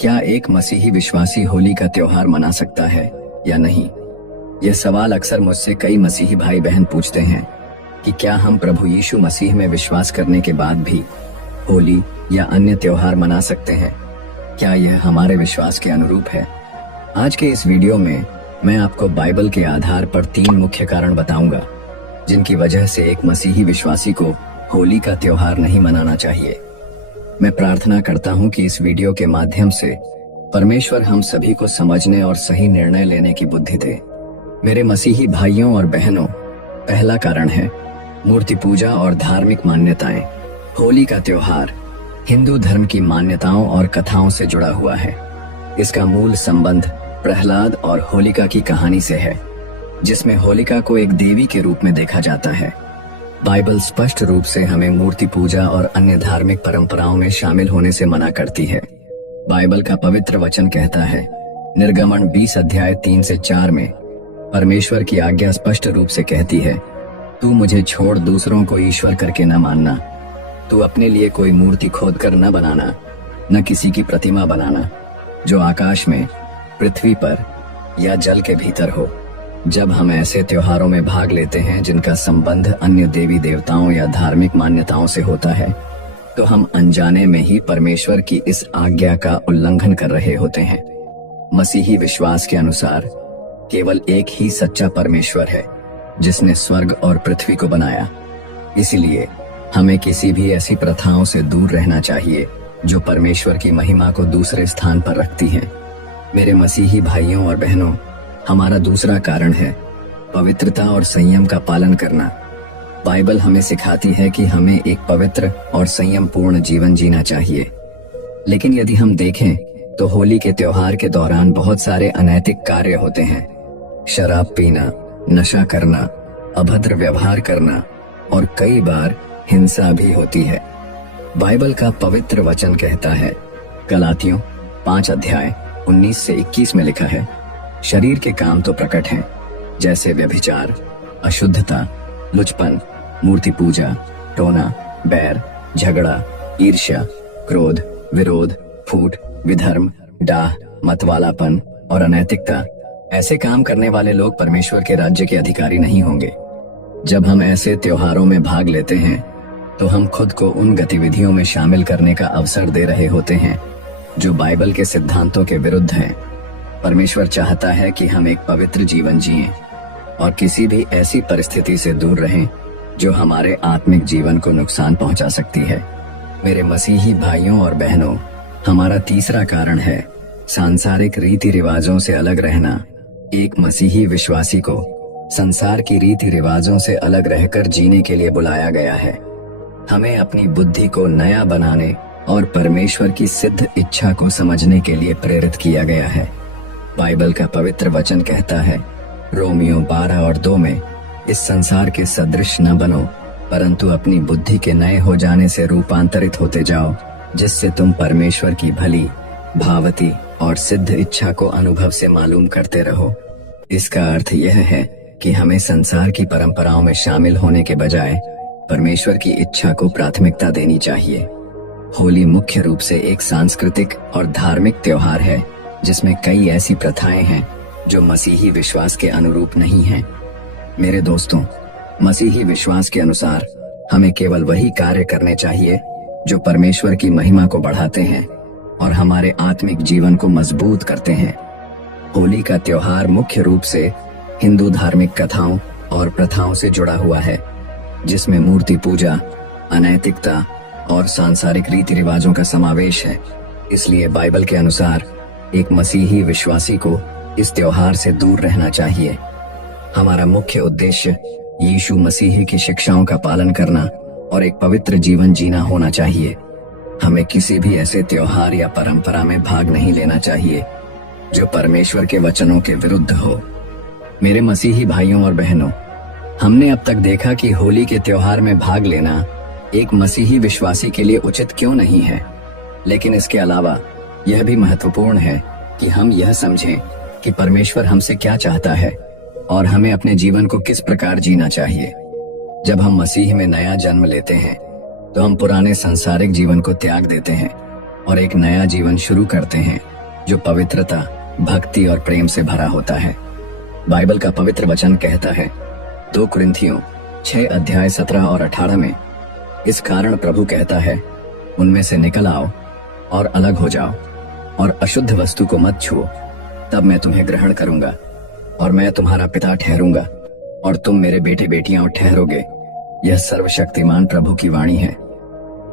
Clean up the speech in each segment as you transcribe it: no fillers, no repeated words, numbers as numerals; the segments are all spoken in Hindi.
क्या एक मसीही विश्वासी होली का त्योहार मना सकता है या नहीं? यह सवाल अक्सर मुझसे कई मसीही भाई बहन पूछते हैं कि क्या हम प्रभु यीशु मसीह में विश्वास करने के बाद भी होली या अन्य त्योहार मना सकते हैं? क्या यह हमारे विश्वास के अनुरूप है? आज के इस वीडियो में मैं आपको बाइबल के आधार पर 3 मुख्य कारण बताऊंगा जिनकी वजह से एक मसीही विश्वासी को होली का त्योहार नहीं मनाना चाहिए। मैं प्रार्थना करता हूं कि इस वीडियो के माध्यम से परमेश्वर हम सभी को समझने और सही निर्णय लेने की बुद्धि दे। मेरे मसीही भाइयों और बहनों, पहला कारण है मूर्ति पूजा और धार्मिक मान्यताएं। होली का त्योहार हिंदू धर्म की मान्यताओं और कथाओं से जुड़ा हुआ है। इसका मूल संबंध प्रहलाद और होलिका की कहानी से है, जिसमें होलिका को एक देवी के रूप में देखा जाता है। बाइबल स्पष्ट रूप से हमें मूर्ति पूजा और अन्य धार्मिक परंपराओं में शामिल होने से मना करती है। बाइबल का पवित्र वचन कहता है, निर्गमन 20 अध्याय 3 से 4 में परमेश्वर की आज्ञा स्पष्ट रूप से कहती है, तू मुझे छोड़ दूसरों को ईश्वर करके न मानना, तू अपने लिए कोई मूर्ति खोद कर न बनाना, न किसी की प्रतिमा बनाना जो आकाश में, पृथ्वी पर या जल के भीतर हो। जब हम ऐसे त्योहारों में भाग लेते हैं जिनका संबंध अन्य देवी देवताओं या धार्मिक मान्यताओं से होता है, तो हम अनजाने में ही परमेश्वर की इस आज्ञा का उल्लंघन कर रहे होते हैं। मसीही विश्वास के अनुसार केवल एक ही सच्चा परमेश्वर है जिसने स्वर्ग और पृथ्वी को बनाया। इसीलिए हमें किसी भी ऐसी प्रथाओं से दूर रहना चाहिए जो परमेश्वर की महिमा को दूसरे स्थान पर रखती है। मेरे मसीही भाइयों और बहनों, हमारा दूसरा कारण है पवित्रता और संयम का पालन करना। बाइबल हमें सिखाती है कि हमें एक पवित्र और संयम पूर्ण जीवन जीना चाहिए। लेकिन यदि हम देखें तो होली के त्योहार के दौरान बहुत सारे अनैतिक कार्य होते हैं। शराब पीना, नशा करना, अभद्र व्यवहार करना और कई बार हिंसा भी होती है। बाइबल का पवित्र वचन कहता है, गलातियों 5 अध्याय 19 से 21 में लिखा है, शरीर के काम तो प्रकट हैं, जैसे व्यभिचार, अशुद्धता, लुचपन, मूर्ति पूजा, टोना, बैर, झगड़ा, ईर्ष्या, क्रोध, विरोध, फूट, विधर्म, डाह, मतवालापन और अनैतिकता। ऐसे काम करने वाले लोग परमेश्वर के राज्य के अधिकारी नहीं होंगे। जब हम ऐसे त्योहारों में भाग लेते हैं तो हम खुद को उन गतिविधियों में शामिल करने का अवसर दे रहे होते हैं जो बाइबल के सिद्धांतों के विरुद्ध हैं। परमेश्वर चाहता है कि हम एक पवित्र जीवन जिएं और किसी भी ऐसी परिस्थिति से दूर रहें जो हमारे आत्मिक जीवन को नुकसान पहुंचा सकती है। मेरे मसीही भाइयों और बहनों, हमारा तीसरा कारण है सांसारिक रीति रिवाजों से अलग रहना। एक मसीही विश्वासी को संसार की रीति रिवाजों से अलग रहकर जीने के लिए बुलाया गया है। हमें अपनी बुद्धि को नया बनाने और परमेश्वर की सिद्ध इच्छा को समझने के लिए प्रेरित किया गया है। बाइबल का पवित्र वचन कहता है, रोमियो 12 और 2 में, इस संसार के सदृश न बनो, परंतु अपनी बुद्धि के नए हो जाने से रूपांतरित होते जाओ, जिससे तुम परमेश्वर की भली, भावती और सिद्ध इच्छा को अनुभव से मालूम करते रहो। इसका अर्थ यह है कि हमें संसार की परंपराओं में शामिल होने के बजाय परमेश्वर की इच्छा को प्राथमिकता देनी चाहिए। होली मुख्य रूप से एक सांस्कृतिक और धार्मिक त्योहार है जिसमें कई ऐसी प्रथाएं हैं जो मसीही विश्वास के अनुरूप नहीं हैं। मेरे दोस्तों, मसीही विश्वास के अनुसार हमें केवल वही कार्य करने चाहिए जो परमेश्वर की महिमा को बढ़ाते हैं और हमारे आत्मिक जीवन को मजबूत करते हैं। होली का त्योहार मुख्य रूप से हिंदू धार्मिक कथाओं और प्रथाओं से जुड़ा हुआ है, जिसमें मूर्ति पूजा, अनैतिकता और सांसारिक रीति रिवाजों का समावेश है। इसलिए बाइबल के अनुसार एक मसीही विश्वासी को इस त्योहार से दूर रहना चाहिए। हमारा मुख्य उद्देश्य यीशु मसीह की शिक्षाओं का पालन करना और एक पवित्र जीवन जीना होना चाहिए। हमें किसी भी ऐसे त्योहार या परंपरा में भाग नहीं लेना चाहिए जो परमेश्वर के वचनों के विरुद्ध हो। मेरे मसीही भाइयों और बहनों, हमने अब तक देखा कि होली के त्योहार में भाग लेना एक मसीही विश्वासी के लिए उचित क्यों नहीं है, लेकिन इसके अलावा यह भी महत्वपूर्ण है कि हम यह समझें कि परमेश्वर हमसे क्या चाहता है और हमें अपने जीवन को किस प्रकार जीना चाहिए। जब हम मसीह में नया जन्म लेते हैं तो हम पुराने सांसारिक जीवन को त्याग देते हैं और एक नया जीवन शुरू करते हैं जो पवित्रता, भक्ति और प्रेम से भरा होता है। बाइबल का पवित्र वचन कहता है 2 कुरिन्थियों 6 अध्याय 17 और 18 में, इस कारण प्रभु कहता है, उनमें से निकल आओ और अलग हो जाओ और अशुद्ध वस्तु को मत छुओ, तब मैं तुम्हें ग्रहण करूंगा और मैं तुम्हारा पिता ठहरूंगा और तुम मेरे बेटे बेटियां ठहरोगे। यह सर्वशक्तिमान प्रभु की वाणी है।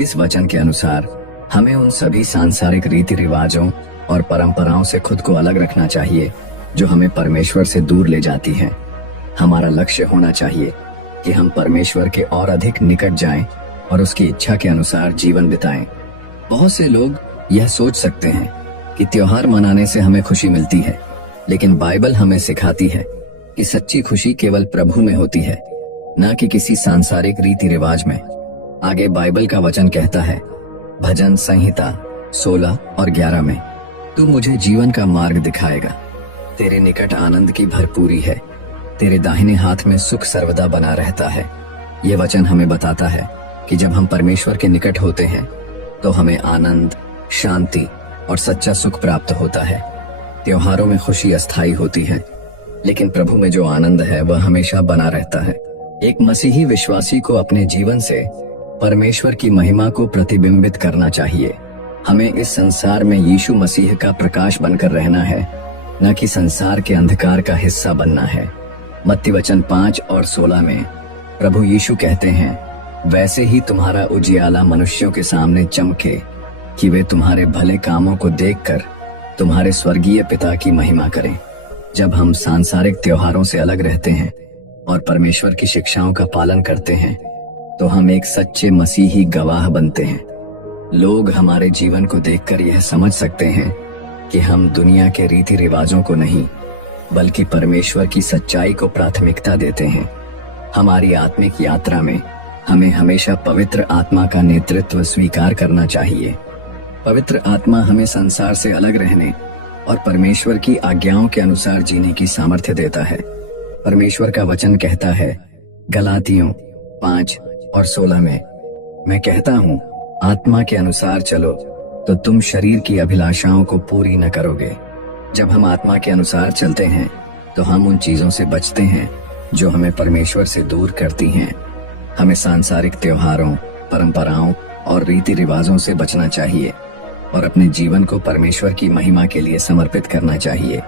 इस वचन के अनुसार हमें उन सभी सांसारिक रीति रिवाजों और परंपराओं से खुद को अलग रखना चाहिए जो हमें परमेश्वर से दूर ले जाती हैं। हमारा लक्ष्य होना चाहिए कि हम परमेश्वर के और अधिक निकट जाएं और उसकी इच्छा के अनुसार जीवन बिताएं। बहुत से लोग यह सोच सकते हैं कि त्योहार मनाने से हमें खुशी मिलती है, लेकिन बाइबल हमें सिखाती है कि सच्ची खुशी केवल प्रभु में होती है, न कि किसी सांसारिक रीति रिवाज में। आगे बाइबल का वचन कहता है, भजन संहिता 16 और 11 में, तू मुझे जीवन का मार्ग दिखाएगा, तेरे निकट आनंद की भरपूरी है, तेरे दाहिने हाथ में सुख सर्वदा बना रहता है। ये वचन हमें बताता है कि जब हम परमेश्वर के निकट होते हैं तो हमें आनंद, शांति और सच्चा सुख प्राप्त होता है। त्योहारों में खुशी अस्थायी होती है, लेकिन प्रभु में जो आनंद है वह हमेशा बना रहता है। एक मसीही विश्वासी को अपने जीवन से परमेश्वर की महिमा को प्रतिबिंबित करना चाहिए। हमें इस संसार में यीशु मसीह का प्रकाश बनकर रहना है, न कि संसार के अंधकार का हिस्सा बनना है। मत्ती वचन 5 और 16 में प्रभु यीशु कहते हैं, वैसे ही तुम्हारा उजियाला मनुष्यों के सामने चमके कि वे तुम्हारे भले कामों को देखकर तुम्हारे स्वर्गीय पिता की महिमा करें। जब हम सांसारिक त्योहारों से अलग रहते हैं और परमेश्वर की शिक्षाओं का पालन करते हैं तो हम एक सच्चे मसीही गवाह बनते हैं। लोग हमारे जीवन को देखकर यह समझ सकते हैं कि हम दुनिया के रीति रिवाजों को नहीं बल्कि परमेश्वर की सच्चाई को प्राथमिकता देते हैं। हमारी आत्मिक यात्रा में हमें हमेशा पवित्र आत्मा का नेतृत्व स्वीकार करना चाहिए। पवित्र आत्मा हमें संसार से अलग रहने और परमेश्वर की आज्ञाओं के अनुसार जीने की सामर्थ्य देता है। परमेश्वर का वचन कहता है गलातियों 5 और 16 में, मैं कहता हूँ आत्मा के अनुसार चलो तो तुम शरीर की अभिलाषाओं को पूरी न करोगे। जब हम आत्मा के अनुसार चलते हैं तो हम उन चीजों से बचते हैं जो हमें परमेश्वर से दूर करती हैं। हमें सांसारिक त्योहारों, परंपराओं और रीति रिवाजों से बचना चाहिए और अपने जीवन को परमेश्वर की महिमा के लिए समर्पित करना चाहिए।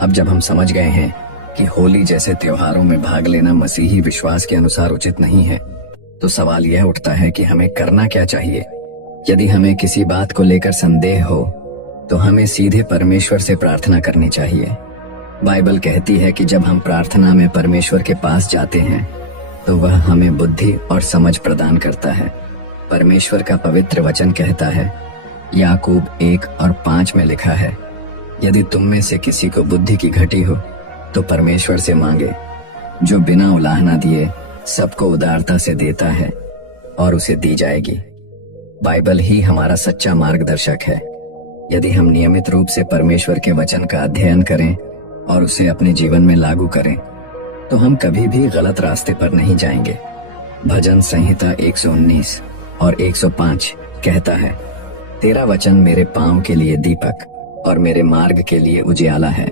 अब जब हम समझ गए हैं कि होली जैसे त्योहारों में भाग लेना मसीही विश्वास के अनुसार उचित नहीं है, तो सवाल यह उठता है कि हमें करना क्या चाहिए। यदि हमें किसी बात को लेकर संदेह हो तो हमें सीधे परमेश्वर से प्रार्थना करनी चाहिए। बाइबल कहती है कि जब हम प्रार्थना में परमेश्वर के पास जाते हैं तो वह हमें बुद्धि और समझ प्रदान करता है। परमेश्वर का पवित्र वचन कहता है, याकूब 1 और 5 में लिखा है, यदि तुम में से किसी को बुद्धि की घटी हो तो परमेश्वर से मांगे, जो बिना उलाहना दिए सबको उदारता से देता है और उसे दी जाएगी। बाइबल ही हमारा सच्चा मार्गदर्शक है। यदि हम नियमित रूप से परमेश्वर के वचन का अध्ययन करें और उसे अपने जीवन में लागू करें तो हम कभी भी गलत रास्ते पर नहीं जाएंगे। भजन संहिता 119 और 105 कहता है, तेरा वचन मेरे पांव के लिए दीपक और मेरे मार्ग के लिए उजियाला है।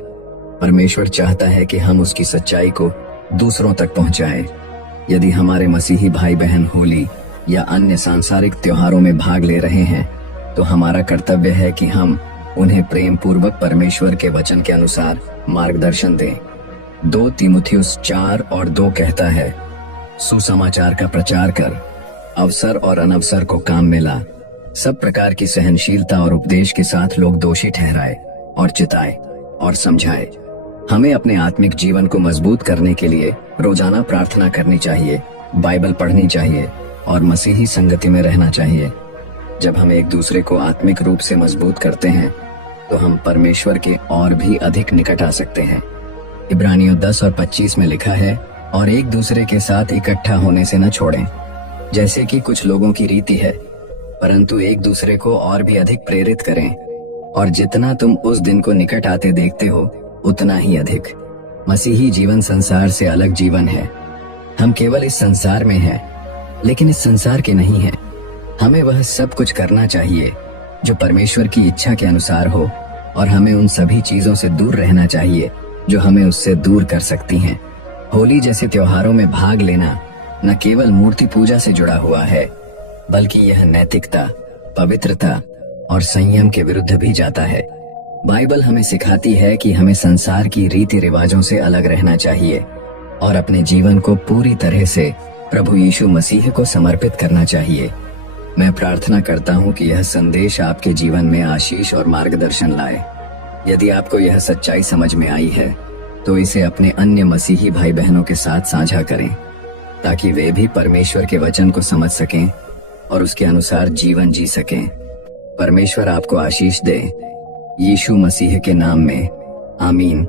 परमेश्वर चाहता है कि हम उसकी सच्चाई को दूसरों तक पहुंचाएं। यदि हमारे मसीही भाई बहन होली या अन्य सांसारिक त्योहारों में भाग ले रहे हैं तो हमारा कर्तव्य है कि हम उन्हें प्रेम पूर्वक परमेश्वर के वचन के अनुसार मार्गदर्शन दें। 2 तीमुथियुस 4 और 2 कहता है, सुसमाचार का प्रचार कर, अवसर और अनवसर को काम में ला, सब प्रकार की सहनशीलता और उपदेश के साथ लोग दोषी ठहराए और चिताए और समझाए। हमें अपने आत्मिक जीवन को मजबूत करने के लिए रोजाना प्रार्थना करनी चाहिए, बाइबल पढ़नी चाहिए और मसीही संगति में रहना चाहिए। जब हम एक दूसरे को आत्मिक रूप से मजबूत करते हैं तो हम परमेश्वर के और भी अधिक निकट आ सकते हैं। इब्रानियों 10 और 25 में लिखा है, और एक दूसरे के साथ इकट्ठा होने से न छोड़ें, जैसे कि कुछ लोगों की रीति है, परंतु एक दूसरे को और भी अधिक प्रेरित करें, और जितना तुम उस दिन को निकट आते देखते हो उतना ही अधिक। मसीही जीवन संसार से अलग जीवन है। हम केवल इस संसार में हैं, लेकिन इस संसार के नहीं हैं। हमें वह सब कुछ करना चाहिए जो परमेश्वर की इच्छा के अनुसार हो, और हमें उन सभी चीजों से दूर रहना चाहिए जो हमें उससे दूर कर सकती हैं। होली जैसे त्योहारों में भाग लेना न केवल मूर्ति पूजा से जुड़ा हुआ है, बल्कि यह नैतिकता, पवित्रता और संयम के विरुद्ध भी जाता है। बाइबल हमें सिखाती है कि हमें संसार की रीति रिवाजों से अलग रहना चाहिए और अपने जीवन को पूरी तरह से प्रभु यीशु मसीह को समर्पित करना चाहिए। मैं प्रार्थना करता हूँ कि यह संदेश आपके जीवन में आशीष और मार्गदर्शन लाए। यदि आपको यह सच्चाई समझ में आई है, तो इसे अपने अन्य मसीही भाई बहनों के साथ साझा करें, ताकि वे भी परमेश्वर के वचन को समझ सकें और उसके अनुसार जीवन जी सकें। परमेश्वर आपको आशीष दे। यीशु मसीह के नाम में, आमीन।